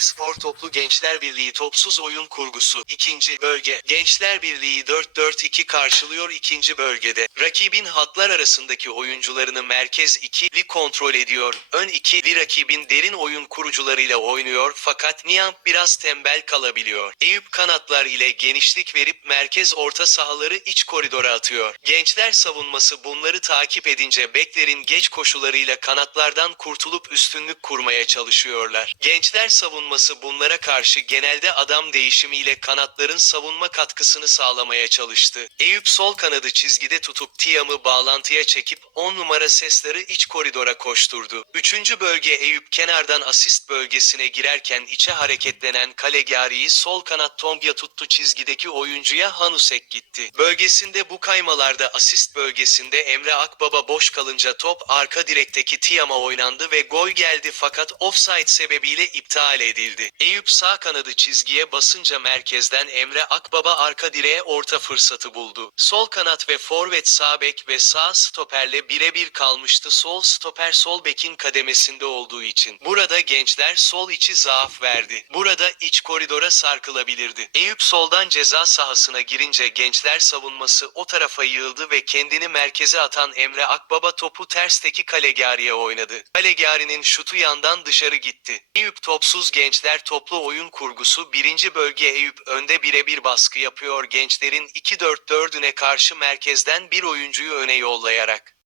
Eyüp Spor Toplu Gençler Birliği topsuz oyun kurgusu. İkinci bölge. Gençler Birliği 4-4-2 karşılıyor ikinci bölgede. Rakibin hatlar arasındaki oyuncularını merkez 2'li kontrol ediyor. Ön 2'li rakibin derin oyun kurucularıyla oynuyor fakat Niang biraz tembel kalabiliyor. Eyüp kanatlar ile genişlik verip merkez orta sahaları iç koridora atıyor. Gençler savunması bunları takip edince beklerin geç koşularıyla kanatlardan kurtulup üstünlük kurmaya çalışıyorlar. Gençler savunması bunlara karşı genelde adam değişimiyle kanatların savunma katkısını sağlamaya çalıştı. Eyüp sol kanadı çizgide tutup Tiam'ı bağlantıya çekip 10 numara sesleri iç koridora koşturdu. Üçüncü bölge Eyüp kenardan asist bölgesine girerken içe hareketlenen Kalegari'yi sol kanat Tombya tuttu çizgideki oyuncuya Hanusek gitti. Bölgesinde bu kaymalarda asist bölgesinde Emre Akbaba boş kalınca top arka direkteki Tiam'a oynandı ve gol geldi fakat offside sebebiyle iptal edildi. Eyüp sağ kanadı çizgiye basınca merkezden Emre Akbaba arka direğe orta fırsatı buldu. Sol kanat ve forvet sağ bek ve sağ stoperle birebir kalmıştı sol stoper sol bekin kademesinde olduğu için. Burada gençler sol içi zaaf verdi. Burada iç koridora sarkılabilirdi. Eyüp soldan ceza sahasına girince gençler savunması o tarafa yığıldı ve kendini merkeze atan Emre Akbaba topu tersteki Kalegari'ye oynadı. Kalegari'nin şutu yandan dışarı gitti. Eyüp topsuz gençler toplu oyun kurgusu birinci bölge Eyüp önde birebir baskı yapıyor gençlerin 2-4-4'üne karşı merkezden bir oyuncuyu öne yollayarak.